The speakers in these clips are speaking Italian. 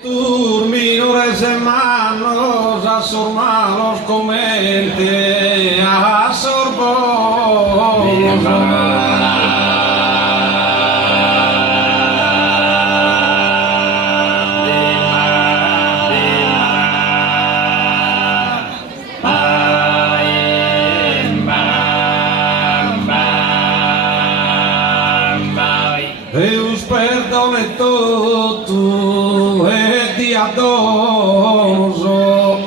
Turminores hermanos, a sus manos comente, a Deus perdone tutto e dia doso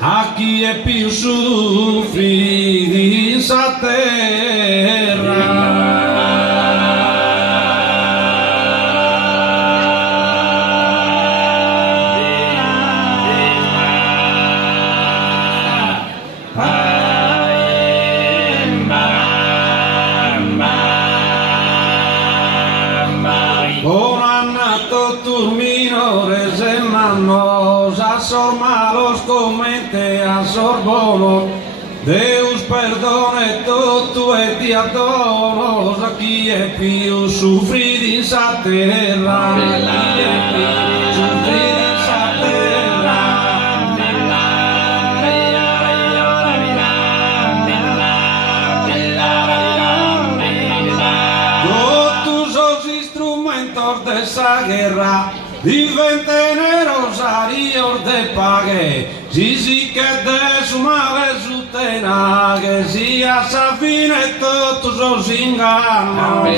a chi è più soffri di sa terra. Buon anno turminores hermanos, a sor malos comente a sorbono, Deus perdone tutto e dia donos a chi è più soffri di sa terra. De esa guerra diventen rosarios de pague, si que de su male su tenague, si a sa fine todos os inganos.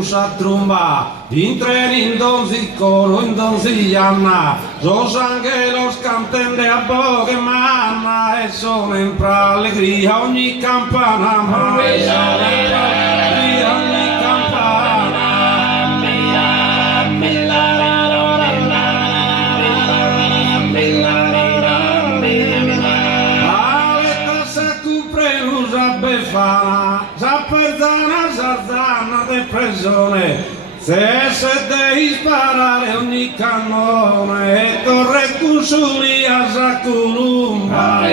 Sa tromba, entren in donzi coro, in donzi anna, los angelos canten de a poche manna e sono in pra allegria ogni campana, ogni campana. Aletta sa cuprenu sa befana, sa perdana, sa zanna de pressione, se devi sparare ogni cannone e torre cusuli a sa columba.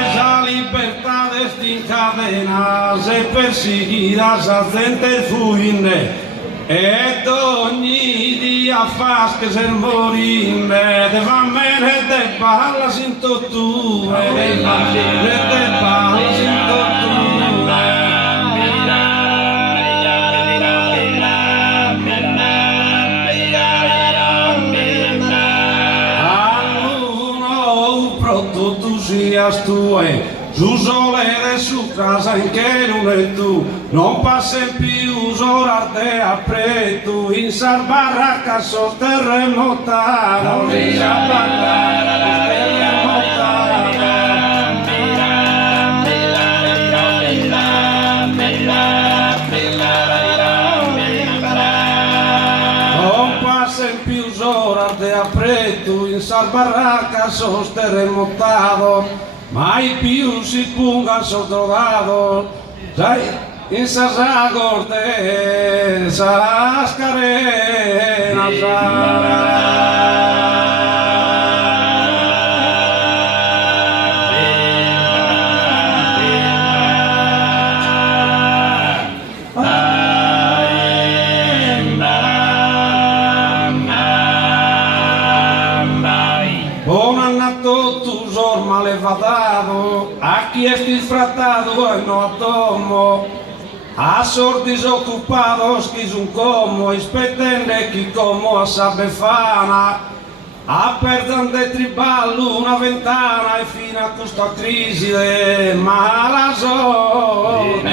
Esa libertà cadenas e perseguidas a gente fuine ed ogni dia fas che se morire de van bene de parlas in totue de parlas in totue. All'uno pronto tu sias tue su sole de su casa in che non è tu, non passen più horas de apretu, in sar barraca sos terremotado, in sar barraca sos terremotado. Non passen più horas de apretu, in sar barraca sos terremotado, mai più si pungan sos drogados, sai, in esas agordes, esas carenas. Malevadado, aquí es disfrazado en no tomo, a sor desocupados que es un como, espetende que como a sabefana, a perdan de tribal una ventana e fino a questa crisi de mala sorte.